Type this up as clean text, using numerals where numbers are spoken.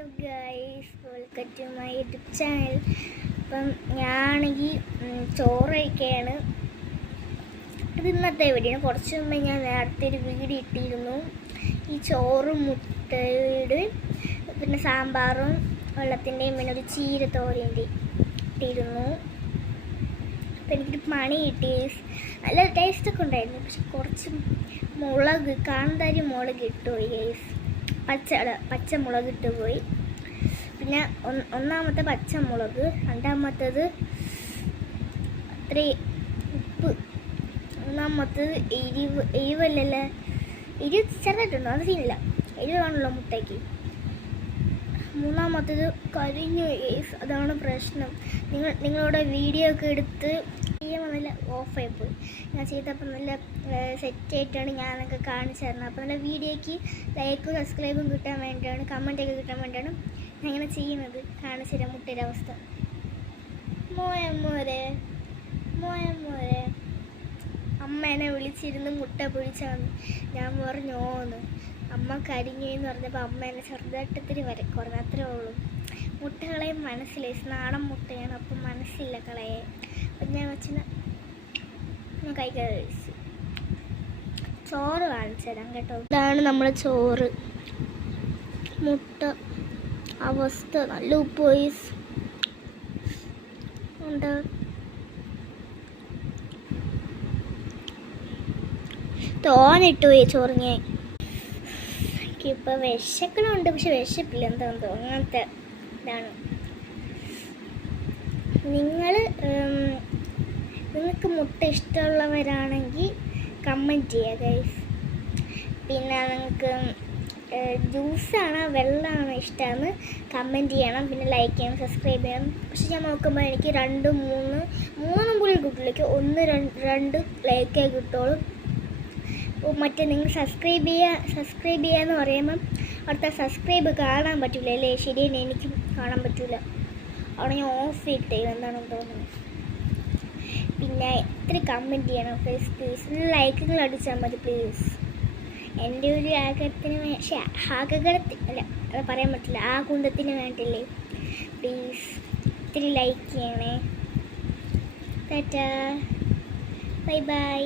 Hello guys, welcome to my YouTube channel. അപ്പം ഞാനാണെങ്കിൽ ചോറ് കഴിക്കുകയാണ്. ഇത് ഇന്നത്തെ വീഡിയോ. കുറച്ച് മുമ്പ് ഞാൻ നേരത്തെ ഒരു വീഡിയോ ഇട്ടിരുന്നു. ഈ ചോറും മുട്ടയുടെ പിന്നെ സാമ്പാറും വെള്ളത്തിൻ്റെയും പിന്നെ ഒരു ചീര തോരൻ്റെയും ഇട്ടിരുന്നു. അപ്പം എനിക്കൊരു പണി കിട്ടി. നല്ല ടേസ്റ്റൊക്കെ ഉണ്ടായിരുന്നു. പക്ഷെ കുറച്ച് മുളക് കാന്താരി മുളക് ഇട്ടുപോയി ഗൈസ്. പച്ചമുളക് ഇട്ടുപോയി. പിന്നെ ഒന്നാമത്തെ പച്ചമുളക്, രണ്ടാമത്തേത് അത്രയും ഉപ്പ്, മൂന്നാമത്തേത് എരിവല്ലല്ലേ, എരിവ് ചെറുതായിട്ടുണ്ടോ, അത് സീനില്ല, എരിവാണല്ലോ മുട്ടയ്ക്ക്. മൂന്നാമത്തേത് കരിഞ്ഞു കേസ്. അതാണ് പ്രശ്നം. നിങ്ങളുടെ വീഡിയോ ഒക്കെ എടുത്ത് ചെയ്യുമ്പോൾ നല്ല ഓഫായിപ്പോയി. ഞാൻ ചെയ്തപ്പോൾ നല്ല സെറ്റായിട്ടാണ് ഞാനൊക്കെ കാണിച്ചു തരുന്നത്. അപ്പോൾ നല്ല വീഡിയോയ്ക്ക് ലൈക്കും സബ്സ്ക്രൈബും കിട്ടാൻ വേണ്ടിയാണ്, കമൻറ്റൊക്കെ കിട്ടാൻ വേണ്ടിയാണ് ഞാൻ ഇങ്ങനെ ചെയ്യുന്നത്. കാണിച്ചു തരാം മുട്ടയുടെ അവസ്ഥ. മോനെ അമ്മ എന്നെ വിളിച്ചിരുന്ന് മുട്ട പൊഴിച്ചാന്ന്. ഞാൻ പറഞ്ഞോന്ന്. അമ്മ കരിഞ്ഞെന്ന് പറഞ്ഞപ്പോൾ അമ്മ എന്നെ ചെറുതായിട്ടത്തിരി കുറഞ്ഞ അത്രേ ഉള്ളൂ. മുട്ട കളയും മനസ്സിലായി, നാടൻ മുട്ടയാണ്, അപ്പം മനസ്സില്ല കളയെ. അപ്പം ഞാൻ വെച്ചിന് കഴിക്കാൻ കഴിച്ചു. ചോറ് കാണിച്ചു തരാം കേട്ടോ. ഇതാണ് നമ്മളെ ചോറ്. മുട്ട അവസ്ഥ നല്ല ഉപ്പ് വയസ് ഉണ്ട്. തോന്നിട്ട് പോയി ചോറിഞ്ഞ്. എനിക്കിപ്പോൾ വിശക്കണമുണ്ട്, പക്ഷെ വിശപ്പില്ല. എന്താണെന്ന് തോന്നുന്നു. അങ്ങനത്തെ ഇതാണ്. നിങ്ങൾക്ക് മുട്ട ഇഷ്ടമുള്ളവരാണെങ്കിൽ കമൻറ്റ് ചെയ്യുക ഗൈസ്. പിന്നെ നിങ്ങൾക്ക് ജ്യൂസാണോ വെള്ളമാണോ ഇഷ്ടമെന്ന് കമൻറ്റ് ചെയ്യണം. പിന്നെ ലൈക്ക് ചെയ്യണം, സബ്സ്ക്രൈബ് ചെയ്യണം. പക്ഷെ ഞാൻ നോക്കുമ്പോൾ എനിക്ക് മൂന്നും കൂടി കിട്ടില്ല. ഒന്ന് രണ്ട് ലൈക്കേ കിട്ടുള്ളൂ. മറ്റേ നിങ്ങൾ സബ്സ്ക്രൈബ് ചെയ്യാന്ന് പറയുമ്പം അവിടുത്തെ സബ്സ്ക്രൈബ് കാണാൻ പറ്റില്ല അല്ലേ? ശരിയാണ്, എനിക്കും കാണാൻ പറ്റില്ല. അവിടെ ഞാൻ ഓഫ് ചെയ്തിട്ടേ എന്താണെന്ന് തോന്നുന്നത്. പിന്നെ ഇത്ര കമൻറ്റ് ചെയ്യണം പ്ലീസ്. ലൈക്കുകൾ അടിച്ചാൽ മതി പ്ലീസ്. എൻ്റെ ഒരു ആഗ്രഹത്തിന് അല്ല, അത് പറയാൻ പറ്റില്ല, ആ കുന്തത്തിന് വേണ്ടിയില്ലേ. പ്ലീസ് ഇത്തിരി ലൈക്ക് ചെയ്യണേ. Tata, bye bye.